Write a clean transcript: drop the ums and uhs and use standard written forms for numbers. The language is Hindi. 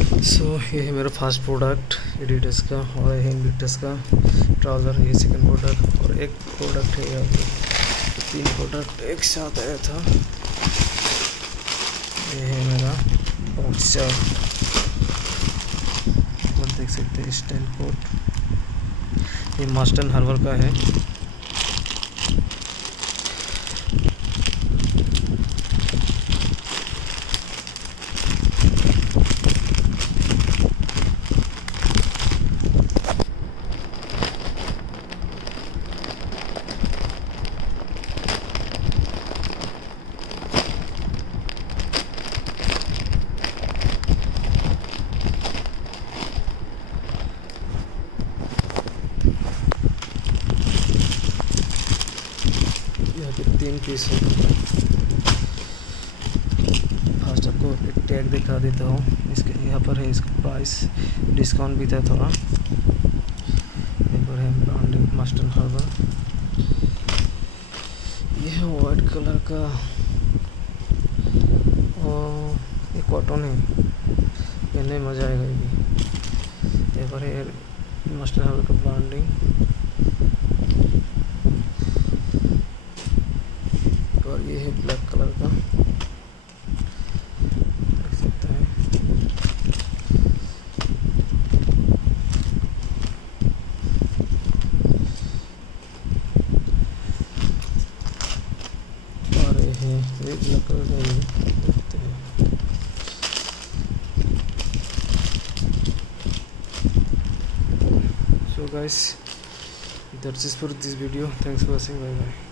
ये है मेरा फर्स्ट प्रोडक्ट एडिडास का, और है इनविक्टस का ट्राउज़र, ये सेकंड प्रोडक्ट, और एक प्रोडक्ट है यहाँ पे। 3 प्रोडक्ट एक साथ आया था। ये है मेरा बॉक्स चार्ट, और देख सकते हैं स्टाइल कोट। ये मास्ट एंड हार्बर का है। यहाँ पे 3 पीस है। फर्स्ट आपको एक टैग दिखा देता हूँ। इसके यहाँ पर है इसका प्राइस, डिस्काउंट भी था थोड़ा। यहाँ पर है ब्रांडिंग मास्ट एंड हार्बर। ये है वाइट कलर का, और ये कॉटन है, पहनने में मज़ा आएगा। ये यहाँ पर है मास्ट एंड हार्बर का ब्रांडिंग, और ये है ब्लैक कलर का, देख सकते हैं। और ये है ब्लैक कलर का, ये देखते हैं। So guys, that's it for this video. Thanks for watching. Bye bye.